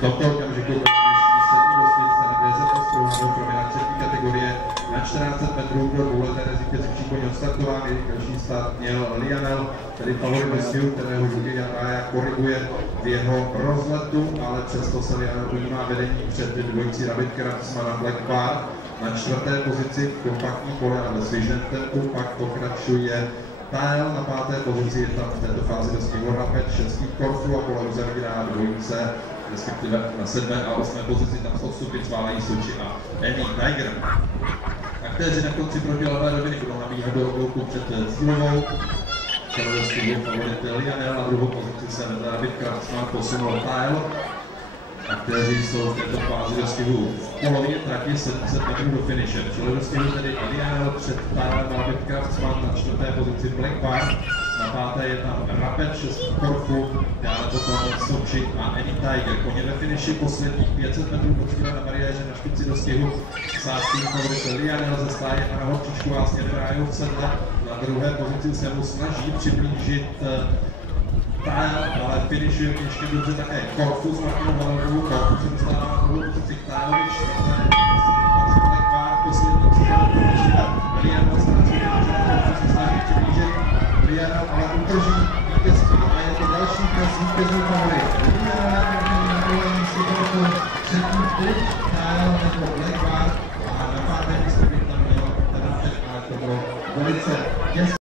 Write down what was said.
tomto okamžiku dnešní sedmý dosvědce na DZS Kruhánu promíná třetí kategorie na 14 metrů do dvouleté nezvítězí koně odstartován. Další start měl Lionel, tedy favorit Westview, kterého Julia Rája koriguje v jeho rozletu, ale přesto se Lionel ujímá vedení před dvojicí Rabbit Craftsman a Black Bar. Na čtvrté pozici v kompaktní pole a ve svižném tempu pak pokračuje Tile, na páté pozici je tam v této fázi dostihl Rapid, šestý Korfu a pole uzavírá dvojice, respektive na 7. a 8. pozici tam z odstupy Cválají Soči a Annie Tiger. Aktéři na konci proti levé roviny budou nabíhat do oblouku před cílovou. Celodostihu favorit Lionel, na druhou pozici se Rabbit Craftsman posunul Tile. Aktéři jsou v této fázi dostihu v polovině trati 700 metrů do finiše. V čele dostihu tedy Lionel, před Tylem Rabbit Craftsman, na čtvrté pozici Black Bar, na páté je tam Rapid, 6 Korfu, dále potom Sochi a Annie Tiger. Koně ve finiši posledních 500 metrů pod cílem na bariéře na špici dostihu. Sázkým favorit Lionel zastáje na horčičku a směrem rájou v sedle. Na druhé pozici se mu snaží přiblížit Tile, ale finišuje ještě dobře také Korfu s Martinou Valerovou. Korfu se dostává na druhou pozici k Tyleovi, čtvrté Black Bar, poslední příklad finišuje Lionel, ztrácí Korfu se snaží přiblížit Lionel, ale udrží vítězství a je to další test vítězů favorit. Lionel na druhém místě Korfu, třetí buď Tile nebo Black Bar a na pátém místě by tam mělo ten Rapid, ale to bylo velice těsné.